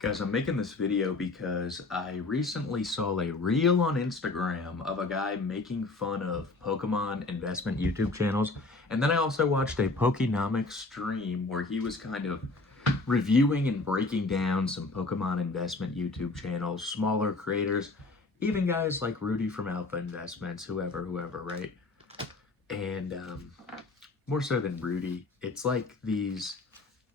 Guys, I'm making this video because I recently saw a reel on Instagram of a guy making fun of Pokemon investment YouTube channels. And then I also watched a Pokenomics stream where he was kind of reviewing and breaking down some Pokemon investment YouTube channels, smaller creators, even guys like Rudy from Alpha Investments, whoever, right? And more so than Rudy, it's like these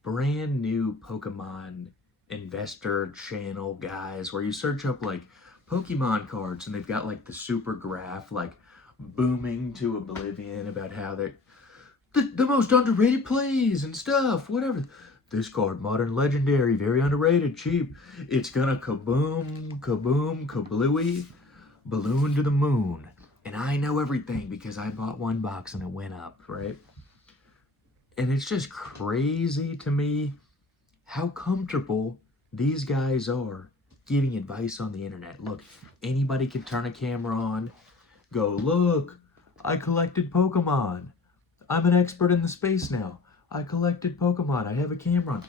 brand new Pokemon investor channel guys where you search up like Pokemon cards and they've got like the super graph like booming to oblivion about how they're the most underrated plays and stuff, whatever. This card, modern legendary, very underrated, cheap. It's gonna kaboom, kaboom, kablooey, balloon to the moon. And I know everything because I bought one box and it went up, right? And it's just crazy to me how comfortable these guys are giving advice on the internet. Look, anybody can turn a camera on, go, look, I collected Pokemon. I'm an expert in the space now. I collected Pokemon. I have a camera on.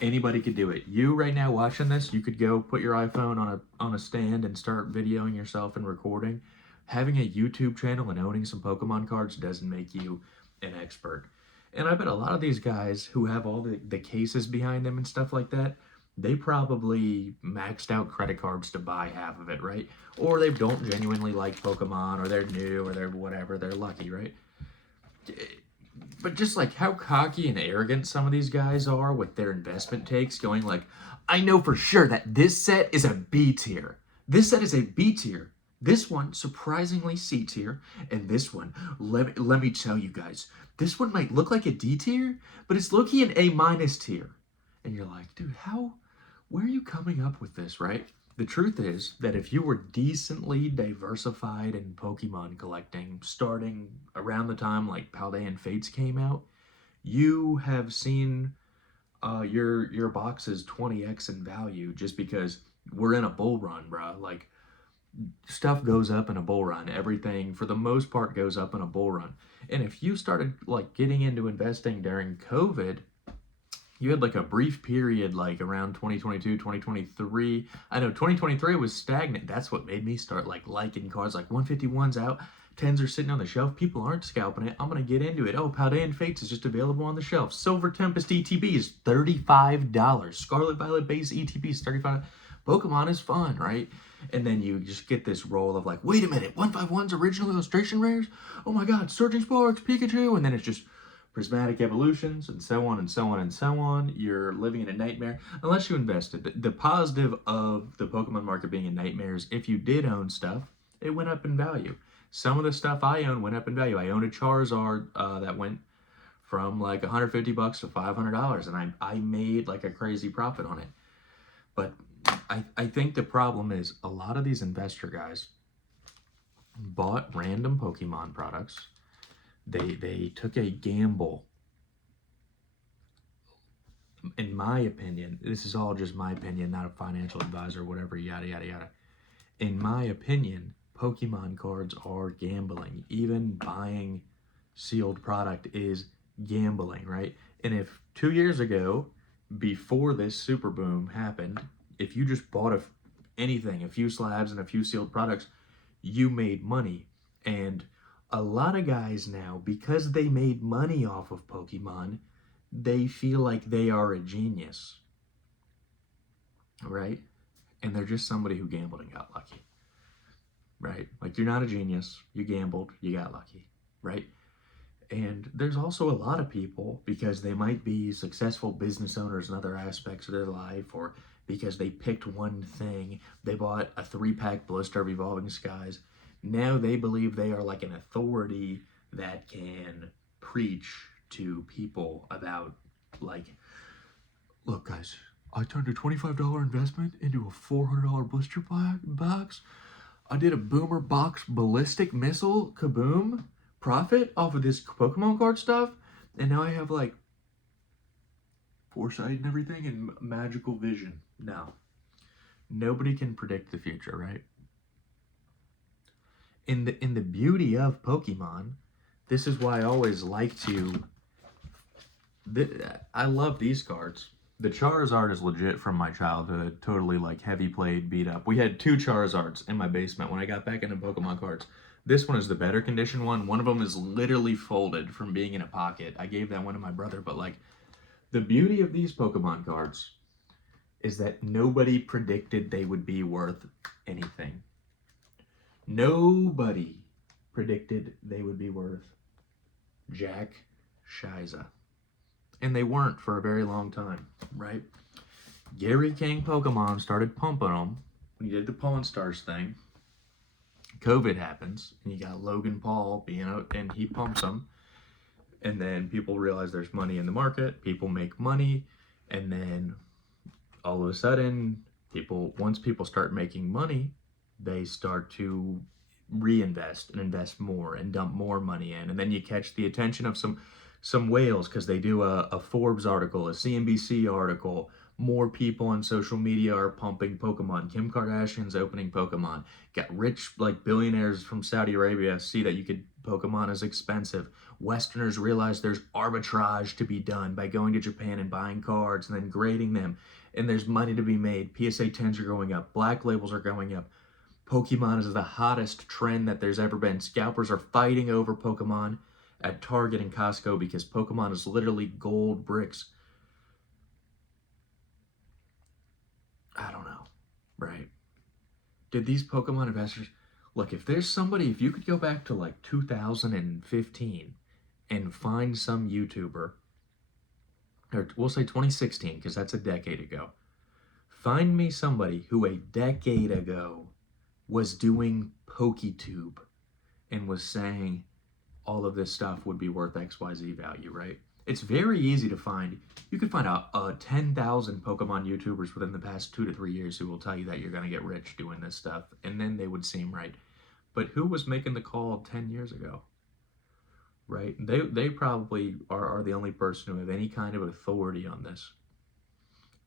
Anybody could do it. You right now watching this, you could go put your iPhone on a stand and start videoing yourself and recording. Having a YouTube channel and owning some Pokemon cards doesn't make you an expert. And I bet a lot of these guys who have all the cases behind them and stuff like that, they probably maxed out credit cards to buy half of it, right? Or they don't genuinely like Pokemon, or they're new, or they're whatever, they're lucky, right? But just like how cocky and arrogant some of these guys are with their investment takes, going like, I know for sure that this set is a B tier. This set is a B tier. This one, surprisingly C tier. And this one, let me tell you guys, this one might look like a D tier, but it's low-key an A minus tier. And you're like, dude, where are you coming up with this, right? The truth is that if you were decently diversified in Pokemon collecting, starting around the time like Paldean Fates came out, you have seen your boxes 20x in value just because we're in a bull run, bro. Like, stuff goes up in a bull run. Everything, for the most part, goes up in a bull run. And if you started like getting into investing during COVID, you had like a brief period like around 2022, 2023. I know 2023 was stagnant. That's what made me start like liking cards. Like 151's out, 10s are sitting on the shelf. People aren't scalping it. I'm going to get into it. Oh, Paldean Fates is just available on the shelf. Silver Tempest ETB is $35. Scarlet Violet base ETB is $35. Pokemon is fun, right? And then you just get this roll of like, wait a minute, 151's original illustration rares? Oh my god, Surging Sparks, Pikachu, and then it's just prismatic evolutions, and so on and so on and so on. You're living in a nightmare unless you invested. The positive of the Pokemon market being a nightmare is if you did own stuff, it went up in value. Some of the stuff I own went up in value. I owned a Charizard that went from like $150 to $500, and I made like a crazy profit on it. But I think the problem is a lot of these investor guys bought random Pokemon products. They took a gamble. In my opinion, this is all just my opinion, not a financial advisor, whatever, yada, yada, yada. In my opinion, Pokemon cards are gambling. Even buying sealed product is gambling, right? And if 2 years ago, before this super boom happened, if you just bought anything, a few slabs and a few sealed products, you made money. And a lot of guys now, because they made money off of Pokemon, they feel like they are a genius, right? And they're just somebody who gambled and got lucky, right? Like, you're not a genius, you gambled, you got lucky, right? And there's also a lot of people, because they might be successful business owners in other aspects of their life, or because they picked one thing, they bought a 3-pack Blister of Evolving Skies. Now they believe they are like an authority that can preach to people about, like, look guys, I turned a $25 investment into a $400 blister box. I did a Boomer Box Ballistic Missile Kaboom profit off of this Pokemon card stuff, and now I have like foresight and everything and magical vision. No. Nobody can predict the future, right? In the beauty of Pokemon, this is why I always like to I love these cards. The Charizard is legit from my childhood, totally like heavy played, beat up. We had two Charizards in my basement when I got back into Pokemon cards. This one is the better condition one. One of them is literally folded from being in a pocket. I gave that one to my brother, but like the beauty of these Pokemon cards is that nobody predicted they would be worth anything. Nobody predicted they would be worth Jack Shiza. And they weren't for a very long time, right? Gary King Pokemon started pumping them when he did the Pawn Stars thing. COVID happens, and you got Logan Paul being out, and he pumps them. And then people realize there's money in the market, people make money, and then all of a sudden, once people start making money, they start to reinvest and invest more and dump more money in. And then you catch the attention of some whales because they do a Forbes article, a CNBC article. More people on social media are pumping Pokemon. Kim Kardashian's opening Pokemon. Got rich, like billionaires from Saudi Arabia see that Pokemon is expensive. Westerners realize there's arbitrage to be done by going to Japan and buying cards and then grading them. And there's money to be made. PSA 10s are going up. Black labels are going up. Pokemon is the hottest trend that there's ever been. Scalpers are fighting over Pokemon at Target and Costco because Pokemon is literally gold bricks. I don't know, right? Did these Pokemon investors, look, if you could go back to like 2015 and find some YouTuber, or we'll say 2016 because that's a decade ago, find me somebody who a decade ago was doing PokeTube and was saying all of this stuff would be worth XYZ value, right? It's very easy to find. You could find out 10,000 Pokemon YouTubers within the past 2 to 3 years who will tell you that you're going to get rich doing this stuff, and then they would seem right. But who was making the call 10 years ago, right? They probably are the only person who have any kind of authority on this,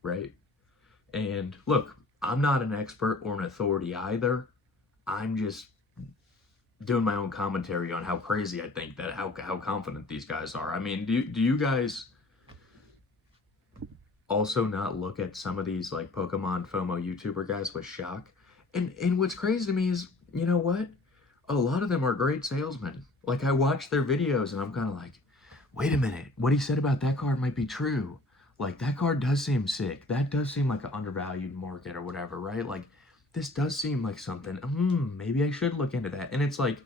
right? And look, I'm not an expert or an authority either. I'm just doing my own commentary on how crazy I think that how confident these guys are. I mean, do you guys also not look at some of these like Pokemon FOMO YouTuber guys with shock? And what's crazy to me is, you know what? A lot of them are great salesmen. Like I watch their videos and I'm kind of like, wait a minute, what he said about that card might be true. Like that card does seem sick. That does seem like an undervalued market or whatever, right? Like this does seem like something. Maybe I should look into that. And it's like,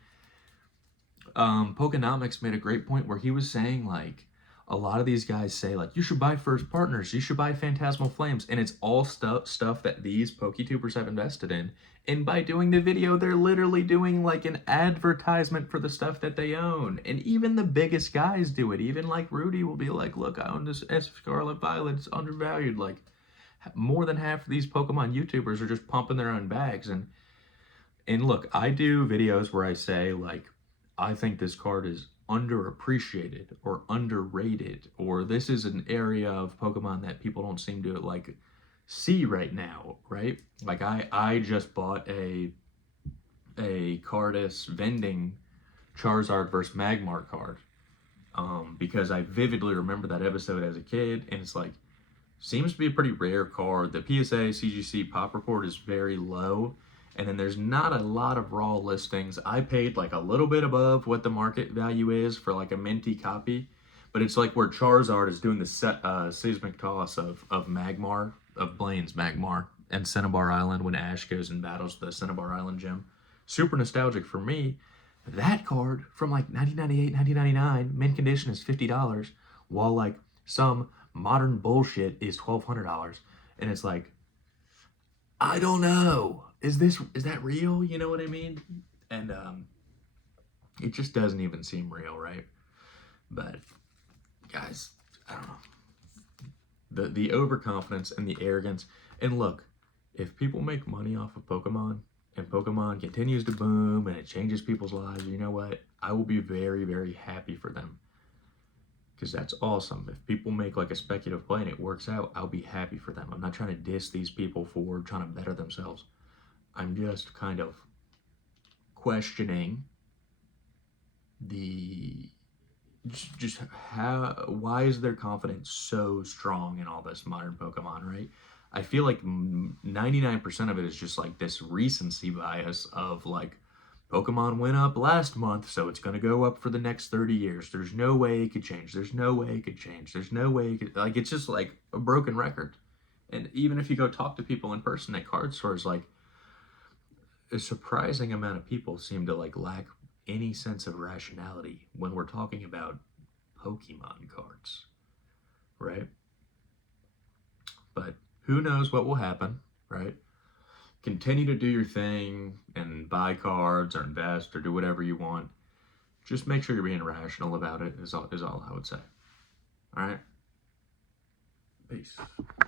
Pokenomics made a great point where he was saying like a lot of these guys say like you should buy First Partners, you should buy Phantasmal Flames, and it's all stuff that these PokeTubers have invested in. And by doing the video, they're literally doing like an advertisement for the stuff that they own. And even the biggest guys do it. Even like Rudy will be like, look, I own this Scarlet Violet, it's undervalued. Like more than half of these Pokemon YouTubers are just pumping their own bags. And look, I do videos where I say like, I think this card is underappreciated or underrated, or this is an area of Pokemon that people don't seem to like see right now, right? Like I just bought a Cardis vending Charizard versus Magmar card because I vividly remember that episode as a kid, and it's like seems to be a pretty rare card. The PSA CGC pop report is very low, and then there's not a lot of raw listings. I paid like a little bit above what the market value is for like a minty copy, but it's like where Charizard is doing the seismic toss of Magmar, of Blaine's Magmar, and Cinnabar Island when Ash goes and battles the Cinnabar Island gym. Super nostalgic for me. That card from like 1998, 1999, mint condition is $50, while like some modern bullshit is $1,200. And it's like, I don't know. Is that real? You know what I mean? And it just doesn't even seem real, right? But guys, I don't know. The overconfidence and the arrogance. And look, if people make money off of Pokemon and Pokemon continues to boom and it changes people's lives, you know what? I will be very, very happy for them. Because that's awesome. If people make like a speculative play and it works out, I'll be happy for them. I'm not trying to diss these people for trying to better themselves. I'm just kind of questioning the just how, why is their confidence so strong in all this modern Pokemon, right? I feel like 99% of it is just like this recency bias of like, Pokemon went up last month, so it's going to go up for the next 30 years. There's no way it could change. There's no way it could change. There's no way it could, like, it's just like a broken record. And even if you go talk to people in person at card stores, like, a surprising amount of people seem to like lack any sense of rationality when we're talking about Pokemon cards, right? But who knows what will happen, right? Continue to do your thing and buy cards or invest or do whatever you want. Just make sure you're being rational about it, is all I would say. All right? Peace.